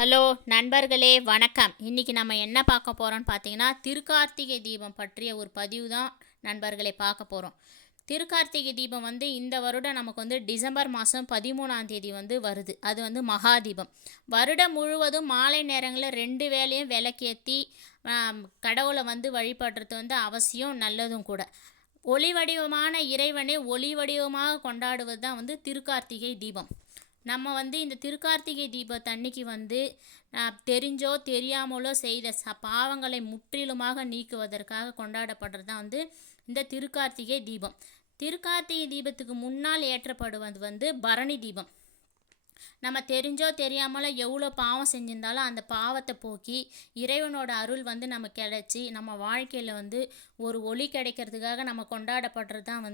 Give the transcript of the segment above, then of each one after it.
Hello நண்பர்களே, வணக்கம். இன்றைக்கி நம்ம என்ன பார்க்க போகிறோம்னு பார்த்தீங்கன்னா, திருக்கார்த்திகை தீபம் பற்றிய ஒரு பதிவு தான் நண்பர்களே பார்க்க போகிறோம். திருக்கார்த்திகை தீபம் இந்த வருடம் நமக்கு டிசம்பர் மாதம் 13ஆம் தேதி வருது. அது மகா தீபம். வருடம் முழுவதும் மாலை நேரங்களில் 2 வேளையும் விளக்கேற்றி கடவுளை வழிபடுறது அவசியம், நல்லதும் கூட. ஒளி வடிவமான இறைவனை ஒளி வடிவமாக கொண்டாடுவது தான் திருக்கார்த்திகை தீபம். நம்ம இந்த திருக்கார்த்திகை தீபத்தன்னைக்கு தெரிஞ்சோ தெரியாமலோ செய்த பாவங்களை முற்றிலுமாக நீக்குவதற்காக கொண்டாடப்படுறது தான் இந்த திருக்கார்த்திகை தீபம். திருக்கார்த்திகை தீபத்துக்கு முன்னால் ஏற்றப்படுவது பரணி தீபம். நம்ம தெரிஞ்சோ தெரியாமலோ எவ்வளோ பாவம் செஞ்சிருந்தாலும் அந்த பாவத்தை போக்கி இறைவனோட அருள் நம்ம கிடைச்சி நம்ம வாழ்க்கையில் ஒரு ஒளி கிடைக்கிறதுக்காக நம்ம கொண்டாடப்படுறது தான்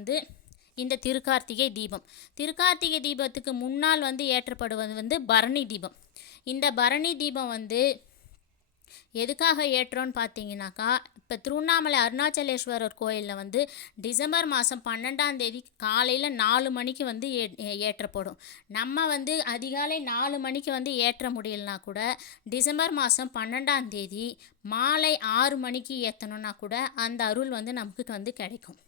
இந்த திருக்கார்த்திகை தீபம். திருக்கார்த்திகை தீபத்துக்கு முன்னால் ஏற்றப்படுவது பரணி தீபம். இந்த பரணி தீபம் எதுக்காக ஏற்றோன்னு பார்த்தீங்கன்னாக்கா, இப்போ திருவண்ணாமலை அருணாச்சலேஸ்வரர் கோயிலில் டிசம்பர் மாதம் 12ஆம் தேதி காலையில் 4 மணிக்கு ஏற்றப்படும். நம்ம அதிகாலை 4 மணிக்கு ஏற்ற முடியலனா கூட டிசம்பர் மாதம் 12ஆம் தேதி மாலை 6 மணிக்கு ஏற்றணுன்னா கூட அந்த அருள் நமக்கு கிடைக்கும்.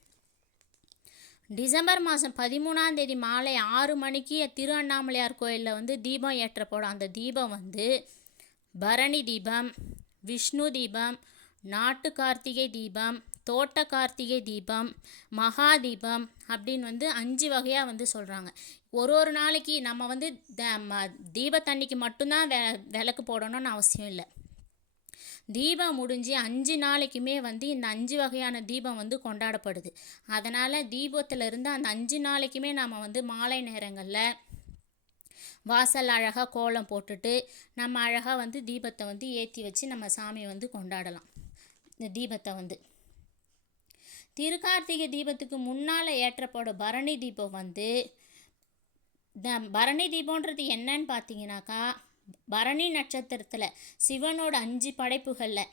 டிசம்பர் மாதம் 13ஆம் தேதி மாலை 6 மணிக்கு திரு அண்ணாமலையார் கோயிலில் தீபம் ஏற்றப்படும். அந்த தீபம் பரணி தீபம், விஷ்ணு தீபம், நாட்டு கார்த்திகை தீபம், தோட்ட கார்த்திகை தீபம், மகா தீபம் அப்படின்னு 5 வகையாக சொல்கிறாங்க. ஒரு நாளைக்கு நம்ம தீபத்தன்னைக்கு மட்டும்தான் விளக்கு போடணும்னு அவசியம் இல்லை. தீபம் முடிஞ்சு 5 நாளைக்குமே இந்த 5 வகையான தீபம் கொண்டாடப்படுது. அதனால் தீபத்திலிருந்து அந்த 5 நாளைக்குமே நாம் மாலை நேரங்களில் வாசல் அழகாக கோலம் போட்டுட்டு நம்ம அழகாக தீபத்தை ஏற்றி வச்சு நம்ம சாமியை கொண்டாடலாம். இந்த தீபத்தை திருக்கார்த்திகை தீபத்துக்கு முன்னால் ஏற்றப்படும் பரணி தீபம் பரணி தீபன்றது என்னன்னு பார்த்தீங்கன்னாக்கா, பரணி நட்சத்திரத்தில் சிவனோட 5 படைப்புகளில்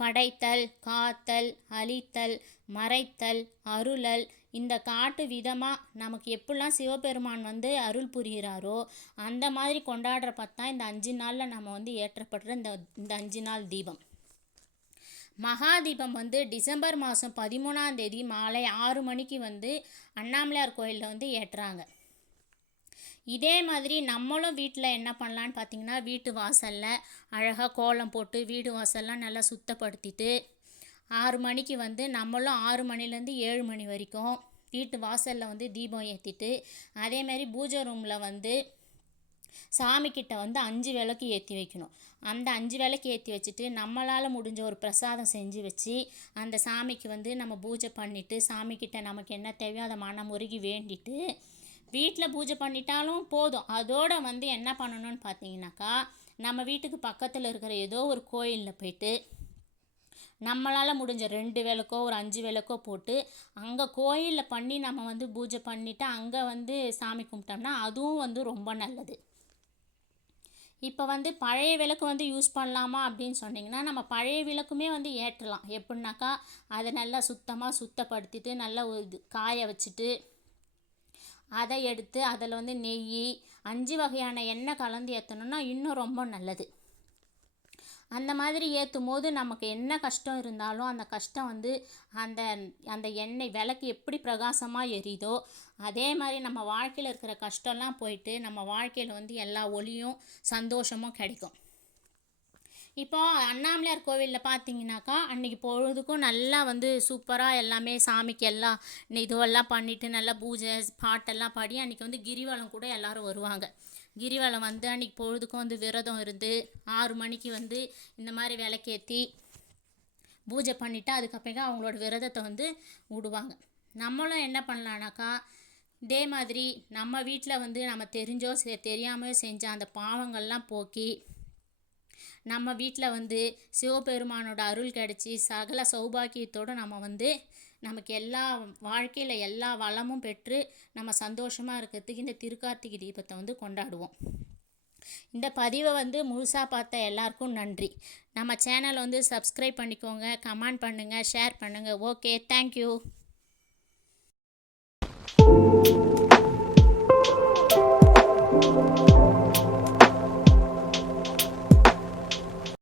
படைத்தல், காத்தல், அழித்தல், மறைத்தல், அருளல், இந்த காட்டு விதமாக நமக்கு எப்படிலாம் சிவபெருமான் அருள் புரிகிறாரோ அந்த மாதிரி கொண்டாடுறப்ப இந்த 5 நாளில் நம்ம ஏற்றப்படுற இந்த 5 நாள் தீபம். மகா தீபம் டிசம்பர் மாதம் 13ஆம் தேதி மாலை 6 மணிக்கு அண்ணாமலையார் கோயிலில் ஏற்றுறாங்க. இதே மாதிரி நம்மளும் வீட்டில் என்ன பண்ணலான்னு பார்த்தீங்கன்னா, வீட்டு வாசலில் அழகாக கோலம் போட்டு வீடு வாசல்லாம் நல்லா சுத்தப்படுத்திட்டு 6 மணிக்கு நம்மளும் 6 மணிலேருந்து 7 மணி வரைக்கும் வீட்டு வாசலில் தீபம் ஏற்றிட்டு, அதேமாதிரி பூஜை ரூமில் சாமிக்கிட்ட 5 விளக்கு ஏற்றி வைக்கணும். அந்த 5 விளக்கு ஏற்றி வச்சுட்டு நம்மளால் முடிஞ்ச ஒரு பிரசாதம் செஞ்சு வச்சு அந்த சாமிக்கு நம்ம பூஜை பண்ணிவிட்டு, சாமிக்கிட்ட நமக்கு என்ன தேவையோ அதை மனமுருகி வேண்டிட்டு வீட்டில் பூஜை பண்ணிட்டாலும் போதும். அதோடு என்ன பண்ணணும்னு பார்த்தீங்கன்னாக்கா, நம்ம வீட்டுக்கு பக்கத்தில் இருக்கிற ஏதோ ஒரு கோயிலில் போய்ட்டு நம்மளால் முடிஞ்ச 2 விளக்கோ ஒரு 5 விளக்கோ போட்டு அங்கே கோயிலில் பண்ணி நம்ம பூஜை பண்ணிவிட்டு அங்கே சாமி கும்பிட்டோம்னா அதுவும் ரொம்ப நல்லது. இப்போ பழைய விளக்கு யூஸ் பண்ணலாமா அப்படின்னு சொன்னிங்கன்னா, நம்ம பழைய விளக்குமே ஏற்றலாம். எப்படின்னாக்கா, அதை நல்லா சுத்தப்படுத்திட்டு நல்லா காய வச்சுட்டு அதை எடுத்து அதில் நெய் 5 வகையான எண்ணெய் கலந்து ஏற்றணுன்னா இன்னும் ரொம்ப நல்லது. அந்த மாதிரி ஏற்றும் போது நமக்கு என்ன கஷ்டம் இருந்தாலும் அந்த கஷ்டம் அந்த அந்த எண்ணெய் விளக்கு எப்படி பிரகாசமாக எரியுதோ அதே மாதிரி நம்ம வாழ்க்கையில் இருக்கிற கஷ்டம்லாம் போயிட்டு நம்ம வாழ்க்கையில் எல்லா ஒளியும் சந்தோஷமும் கிடைக்கும். இப்போ அண்ணாமலையார் கோவிலில் பார்த்தீங்கன்னாக்கா, அன்றைக்கி பொழுதுக்கும் நல்லா சூப்பராக எல்லாமே சாமிக்கு எல்லாம் இதுவெல்லாம் பண்ணிவிட்டு நல்லா பூஜை பாட்டெல்லாம் பாடி அன்றைக்கி கிரிவலம் கூட எல்லோரும் வருவாங்க. கிரிவலம் அன்றைக்கி பொழுதுக்கும் விரதம் இருந்து 6 மணிக்கு இந்த மாதிரி விளக்கேற்றி பூஜை பண்ணிவிட்டு அதுக்கப்புறம் அவங்களோட விரதத்தை விடுவாங்க. நம்மளும் என்ன பண்ணலான்னாக்கா, இதே மாதிரி நம்ம வீட்டில் நம்ம தெரிஞ்சோ தெரியாமையோ செஞ்ச அந்த பாவங்கள்லாம் போக்கி நம்ம வீட்டில் சிவபெருமானோட அருள் கிடச்சி சகல சௌபாக்கியத்தோடு நம்ம நமக்கு எல்லா வாழ்க்கையில் எல்லா வளமும் பெற்று நம்ம சந்தோஷமாக இருக்கிறதுக்கு இந்த திருக்கார்த்திகை தீபத்தை கொண்டாடுவோம். இந்த பதிவை முழுசாக பார்த்த எல்லாருக்கும் நன்றி. நம்ம சேனலை சப்ஸ்கிரைப் பண்ணிக்கோங்க, கமெண்ட் பண்ணுங்கள், ஷேர் பண்ணுங்கள். Okay, thank you.